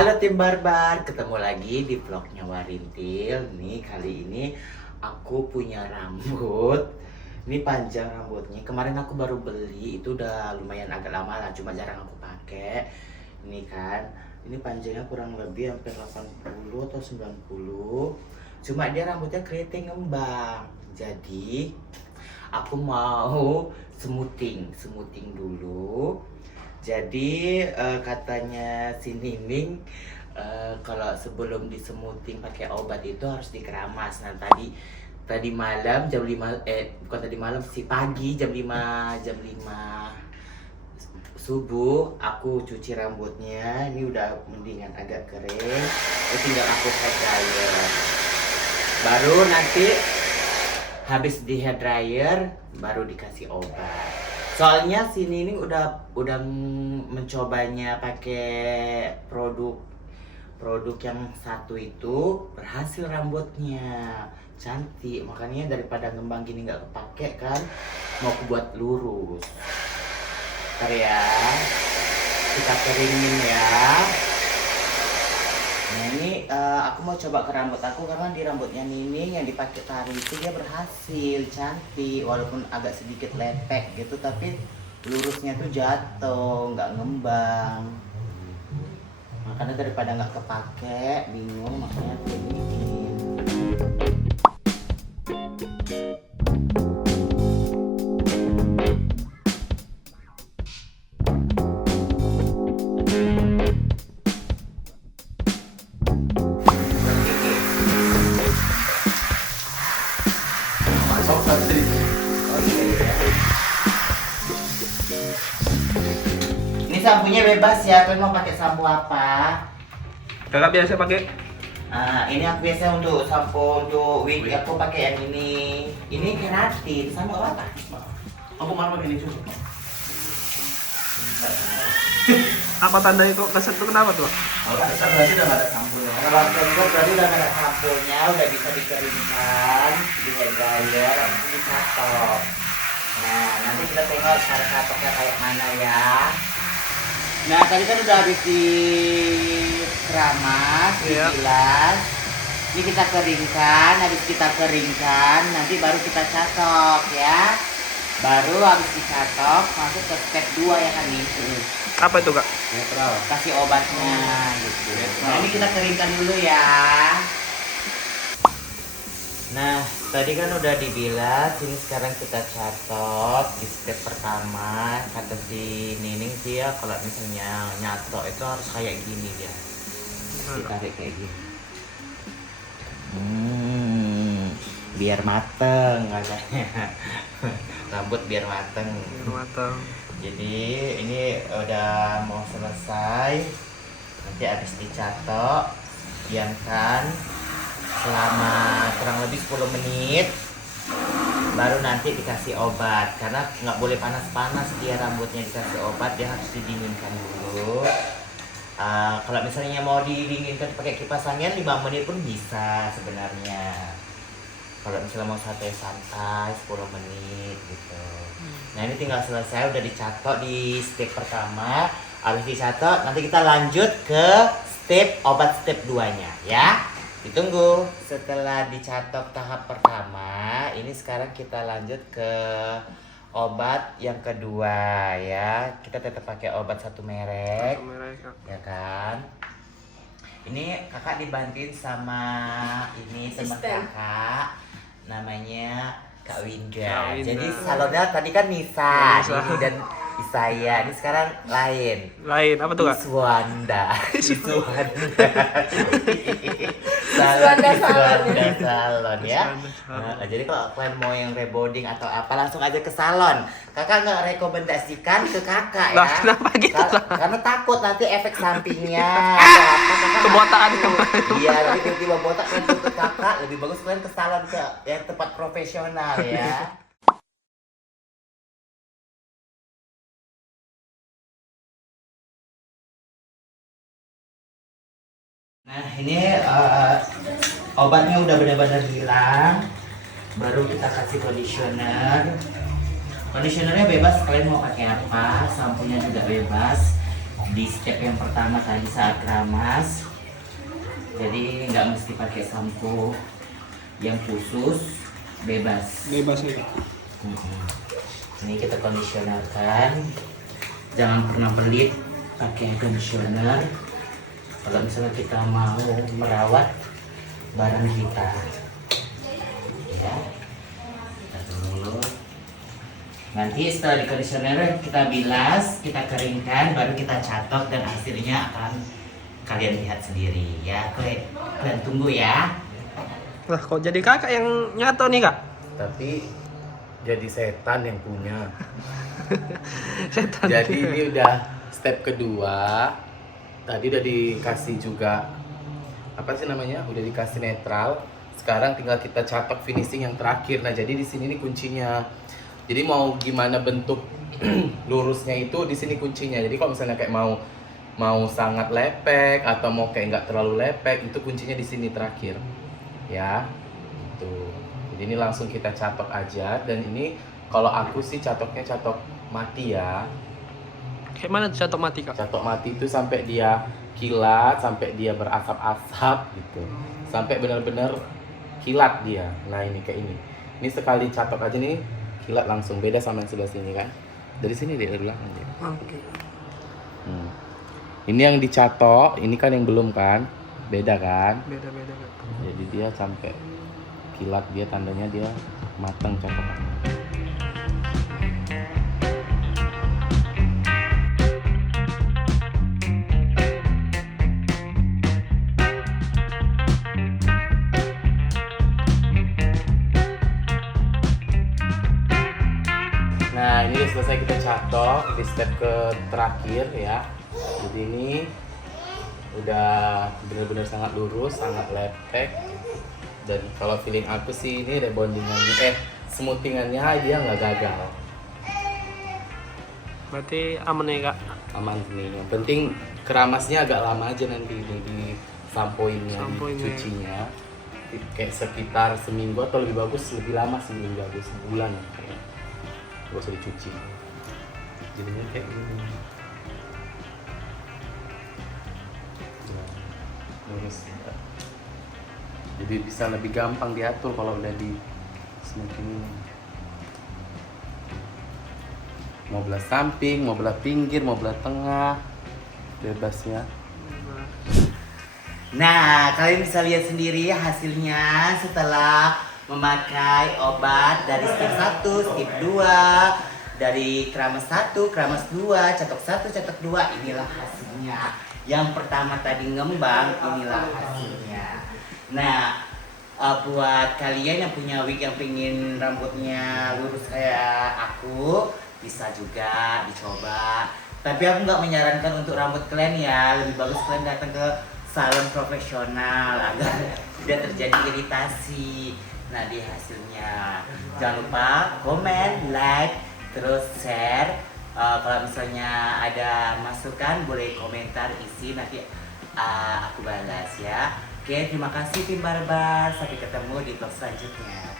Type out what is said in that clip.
Halo tim Barbar, ketemu lagi di vlognya Warintil. Nih kali ini aku punya rambut. Ini panjang rambutnya. Kemarin aku baru beli, itu udah lumayan agak lama lah, cuma jarang aku pakai. Ini kan, ini panjangnya kurang lebih hampir 80 atau 90. Cuma dia rambutnya keriting ngembang. Jadi aku mau smoothing dulu. Jadi katanya si Nining kalau sebelum disemuting pakai obat itu harus dikeramas. Nah tadi malam jam 5 bukan tadi malam sih, pagi jam 5 subuh aku cuci rambutnya. Ini udah mendingan agak kering. Tinggal aku hair dryer. Baru nanti habis di hair dryer baru dikasih obat. Soalnya si Nining udah mencobanya pakai produk yang satu itu, berhasil rambutnya cantik. Makanya daripada ngembang gini nggak kepake kan, mau aku buat lurus. Ntar ya, kita keringin ya. Nah ini aku mau coba ke rambut aku karena di rambutnya Nining yang dipakai tari itu dia berhasil cantik, walaupun agak sedikit lepek gitu, tapi lurusnya tuh jatuh, nggak ngembang. Makanya daripada nggak kepake bingung, makanya aku bikin. Ini sampunya bebas ya, kalian mau pakai sampo apa? Kakak biasa pakai Ini aku biasa untuk sampo untuk wig, aku pakai yang ini. Ini keratin, sama apa? aku malah pakai ini juga. Apa tanda itu keset itu kenapa tuh? Berarti udah nggak ada samponya. Kalau keset berarti udah nggak ada samponya, udah bisa dikeringkan, di hair dryer, langsung dicatok. Nah, nanti kita tengok cara catoknya kayak mana ya. Nah, tadi kan udah habis dikeramas, dibilas. Ini kita keringkan, habis kita keringkan, nanti baru kita catok ya. Baru habis dicatok, masuk ke step 2 ya kan nih. Apa itu kak? Netral. Kasih obatnya gitu. Nah, ini kita keringkan dulu ya. Nah, tadi kan udah dibilas, ini sekarang kita catok di step pertama. Kata si Nining sih ya, kalau misalnya nyatok itu harus kayak gini dia. Ditarik kayak gini. Biar mateng katanya. Rambut biar mateng. Matang. Jadi ini udah mau selesai. Nanti habis dicatok, diamkan selama kurang lebih 10 menit. Baru nanti dikasih obat. Karena nggak boleh panas-panas dia rambutnya, dikasih obat dia harus didinginkan dulu. Kalau misalnya mau didinginkan pakai kipas angin 5 menit pun bisa sebenarnya. Kalau misalnya mau santai-santai 10 menit gitu. Nah ini tinggal selesai, udah dicatok di step pertama. Habis dicatok nanti kita lanjut ke step obat step 2-nya ya. Ditunggu. Setelah dicatok tahap pertama, ini sekarang kita lanjut ke obat yang kedua ya. Kita tetap pakai obat satu merek. Ya kan? Ini kakak dibantuin sama ini teman kakak, namanya Kak Winda. Jadi salonnya tadi kan Nisa, ini dan Isaya. Ini sekarang lain. Lain apa tuh kak? Iswanda. Iswanda salon ya. Nah, jadi kalau kalian mau yang rebonding atau apa, langsung aja ke salon. Kakak nggak rekomendasikan ke kakak ya. Lah, kenapa gitu? Karena takut nanti efek sampingnya atau apa. Kakak Kebotakan. Iya, nanti tiba-tiba botak kan ke kakak. Lebih bagus kalian ke salon, ke yang tempat profesional ya. Nah ini obatnya udah benar-benar hilang. Baru kita kasih conditioner. Conditionernya bebas, kalian mau pakai apa, sampunya juga bebas. di step yang pertama tadi saat keramas. Jadi nggak mesti pakai sampo yang khusus, bebas. Bebas ya. Ini kita kondisionerkan. Jangan pernah pelit pakai conditioner kalau misalnya kita mau merawat barang kita. Ya. Kita dulu. Nanti setelah di conditioner kita bilas, kita keringkan, baru kita catok dan hasilnya akan kalian lihat sendiri ya. Kalian tunggu ya. Lah kok jadi kakak yang nyato nih kak? Tapi jadi setan yang punya. Setan. Jadi ini udah step kedua. Tadi udah dikasih juga apa sih namanya? Udah dikasih netral. Sekarang tinggal kita catok finishing yang terakhir. Nah, jadi di sini nih kuncinya. Jadi mau gimana bentuk lurusnya itu di sini kuncinya. Jadi kalau misalnya kayak mau sangat lepek atau mau kayak nggak terlalu lepek, itu kuncinya di sini terakhir. Ya. Gitu. Jadi ini langsung kita catok aja, dan ini kalau aku sih catoknya catok mati ya. Kayak mana tuh catok mati kak? Catok mati itu sampai dia kilat, sampai dia berasap-asap gitu. Sampai benar-benar kilat dia. Nah, ini kayak ini. Ini sekali catok aja nih kilat langsung, beda sama yang sebelah sini kan. Dari sini dia dari belakang dia. Oke. Ini yang dicatok, ini kan yang belum kan. Beda kan? Beda kak. Jadi dia sampai kilat, dia tandanya dia matang catokannya. Nah, ini udah selesai kita catok di step ke terakhir ya. Jadi ini udah benar-benar sangat lurus, sangat lepek. Dan kalau feeling aku sih ini rebondingannya, smoothingannya dia nggak gagal. Berarti aman ya kak? Aman nih. Yang penting keramasnya agak lama aja nanti di sampoinnya, Sampoinnya. cucinya. Kayak sekitar seminggu atau lebih bagus, lebih lama sih, lebih bagus sebulan ya. Gak usah dicuci. Jadinya kayak gini. Nah, lurus ya. Jadi bisa lebih gampang diatur kalau udah di smoothing ini. Mau belah samping, mau belah pinggir, mau belah tengah, bebas ya. Nah, kalian bisa lihat sendiri hasilnya setelah memakai obat dari step 1, step 2, dari keramas 1, keramas 2, catok 1, catok 2. Inilah hasilnya. Yang pertama tadi ngembang, inilah hasilnya. Nah, buat kalian yang punya wig yang pengen rambutnya lurus kayak aku, bisa juga dicoba. Tapi aku nggak menyarankan untuk rambut kalian ya. Lebih bagus kalian datang ke salon profesional agar tidak terjadi iritasi. Nah, di hasilnya jangan lupa komen, like, terus share. Kalau misalnya ada masukan boleh komentar isi, nanti aku balas ya. Oke, terima kasih tim Barbar. Sampai ketemu di vlog selanjutnya.